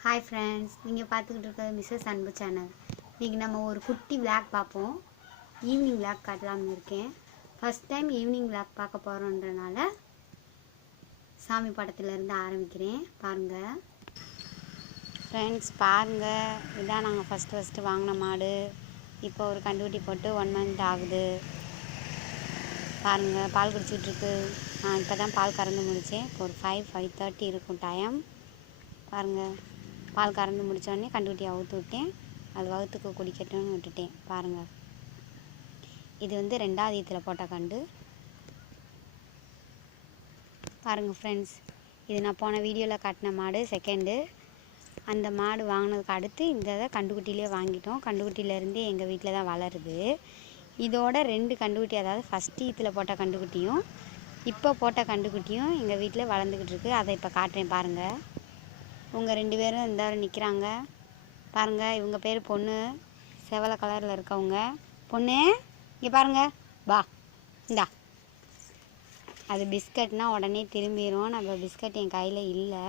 Hi friends, நீங்கள் பார்த்துக்கிட்டு இருக்கிறது மிஸ்ஸஸ் அன்பு சேனல். இன்றைக்கி நம்ம ஒரு குட்டி விளாக் பார்ப்போம். ஈவினிங் விளாக் காட்டலாம்னு இருக்கேன். ஃபஸ்ட் டைம் ஈவினிங் விளாக் பார்க்க போகிறோன்றனால சாமி படத்துலேருந்து ஆரம்பிக்கிறேன். பாருங்கள் ஃப்ரெண்ட்ஸ், பாருங்கள். இதான் நாங்கள் ஃபஸ்ட்டு வாங்கின மாடு. இப்போ ஒரு கண்டுக்குட்டி போட்டு 1 மந்த் ஆகுது. பாருங்கள், பால் குடிச்சிட்ருக்கு. நான் இப்போ தான் பால் கறந்து முடித்தேன். இப்போ ஒரு 5:30 இருக்கும் டைம். பாருங்கள், பால் கறந்து முடித்தோடனே கண்டுக்குட்டியை அவுத்து விட்டேன். அது வகுத்துக்கு குடிக்கட்டும்னு விட்டுட்டேன். பாருங்கள், இது வந்து 2வது ஈத்தில் போட்ட கண்டு. பாருங்கள் ஃப்ரெண்ட்ஸ், இது நான் போன வீடியோவில் காட்டின மாடு செகண்டு. அந்த மாடு வாங்கினதுக்கு அடுத்து இந்த கண்டுக்குட்டியிலே வாங்கிட்டோம். கண்டுக்குட்டியிலேருந்தே எங்கள் வீட்டில் தான் வளருது. இதோட 2 கண்டுக்குட்டி, அதாவது ஃபஸ்ட் ஈத்தில் போட்ட கண்டுக்குட்டியும் இப்போ போட்ட கண்டுக்குட்டியும் எங்கள் வீட்டில் வளர்ந்துக்கிட்டு இருக்குது. அதை இப்போ காட்டுறேன். பாருங்கள், இவங்க 2 பேரும் இந்த நிற்கிறாங்க. பாருங்கள், இவங்க பேர் பொண்ணு. செவலை கலரில் இருக்கவங்க. பொண்ணு இங்கே பாருங்கள், வா இந்தா. அது பிஸ்கட்னா உடனே திரும்பிடும். நம்ம பிஸ்கட் என் கையில் இல்லை.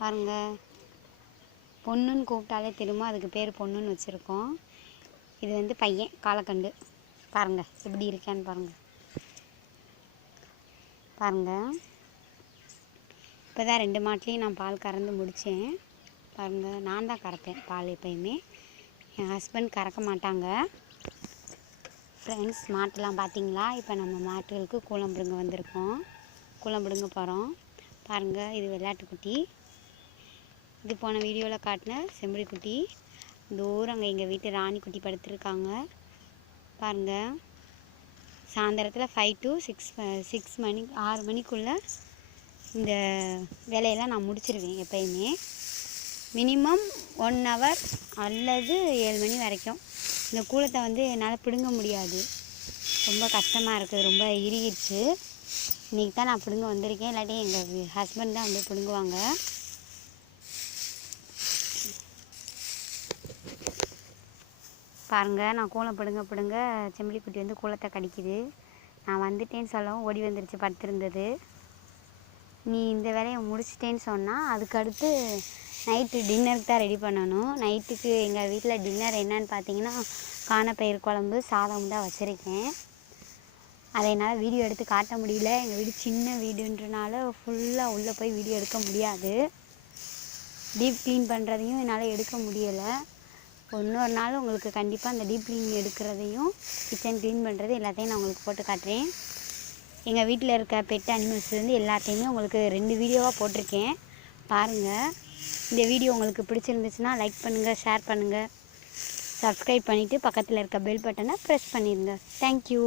பாருங்கள், பொண்ணுன்னு கூப்பிட்டாலே திரும்ப. அதுக்கு பேர் பொண்ணுன்னு வச்சுருக்கோம். இது வந்து பையன் காலக்கண்டு. பாருங்கள் எப்படி இருக்கேன்னு பாருங்கள். பாருங்கள், இப்போ தான் 2 மாட்லேயும் நான் பால் கறந்து முடித்தேன். பாருங்கள், நான் தான் கறப்பேன் பால் எப்பயுமே. என் ஹஸ்பண்ட் கறக்க மாட்டாங்க. ஃப்ரெண்ட்ஸ், மாட்டெல்லாம் பார்த்தீங்களா? இப்போ நம்ம மாட்டுகளுக்கு கூளம் பிடுங்க வந்திருக்கோம். கூளம் பிடுங்க போகிறோம். பாருங்கள், இது வெள்ளாட்டுக்குட்டி. இது போன வீடியோவில் காட்டின செம்பரி குட்டி. தூரம் அங்கே எங்கள் வீட்டு ராணி குட்டி படுத்துருக்காங்க. பாருங்கள், சாயந்தரத்தில் 5 to 6 மணி 6 மணிக்குள்ளே இந்த வேலையெல்லாம் நான் முடிச்சிருவேன். எப்பயுமே மினிமம் 1 hour அல்லது 7 மணி வரைக்கும். இந்த கூளத்தை வந்து என்னால் பிடுங்க முடியாது. ரொம்ப கஷ்டமாக இருக்குது. ரொம்ப இறுகிடுச்சு. இன்றைக்கி தான் நான் பிடுங்க வந்திருக்கேன். இல்லாட்டி எங்கள் ஹஸ்பண்ட் தான் வந்து பிடுங்குவாங்க. பாருங்கள், நான் கூளம் பிடுங்க செம்பரி குட்டி வந்து கூளத்தை கடிக்குது. நான் வந்துட்டேன்னு சொல்லவும் ஓடி வந்துருச்சு. படுத்திருந்தது. நீ இந்த வேலையை முடிச்சிட்டேன்னு சொன்னால் அதுக்கடுத்து நைட்டு டின்னருக்கு தான் ரெடி பண்ணணும். நைட்டுக்கு எங்கள் வீட்டில் டின்னர் என்னன்னு பார்த்தீங்கன்னா, காணப்பயிறு குழம்பு சாதம் தான் வச்சுருக்கேன். அதை என்னால் வீடியோ எடுத்து காட்ட முடியல. எங்கள் வீடு சின்ன வீடுன்றனால ஃபுல்லாக உள்ளே போய் வீடியோ எடுக்க முடியாது. டீப் க்ளீன் பண்ணுறதையும் என்னால் எடுக்க முடியலை. இன்னொரு நாள் உங்களுக்கு கண்டிப்பாக அந்த டீப் க்ளீன் எடுக்கிறதையும் கிச்சன் க்ளீன் பண்ணுறது எல்லாத்தையும் நான் உங்களுக்கு போட்டு காட்டுறேன். எங்கள் வீட்டில் இருக்க பெட் அனிமல்ஸ்லேருந்து எல்லாத்தையுமே உங்களுக்கு 2 வீடியோவாக போட்டிருக்கேன். பாருங்கள், இந்த வீடியோ உங்களுக்கு பிடிச்சிருந்துச்சுன்னா லைக் பண்ணுங்கள், ஷேர் பண்ணுங்கள், சப்ஸ்கிரைப் பண்ணிவிட்டு பக்கத்தில் இருக்க பெல் பட்டனை ப்ரெஸ் பண்ணிடுங்க. தேங்க்யூ.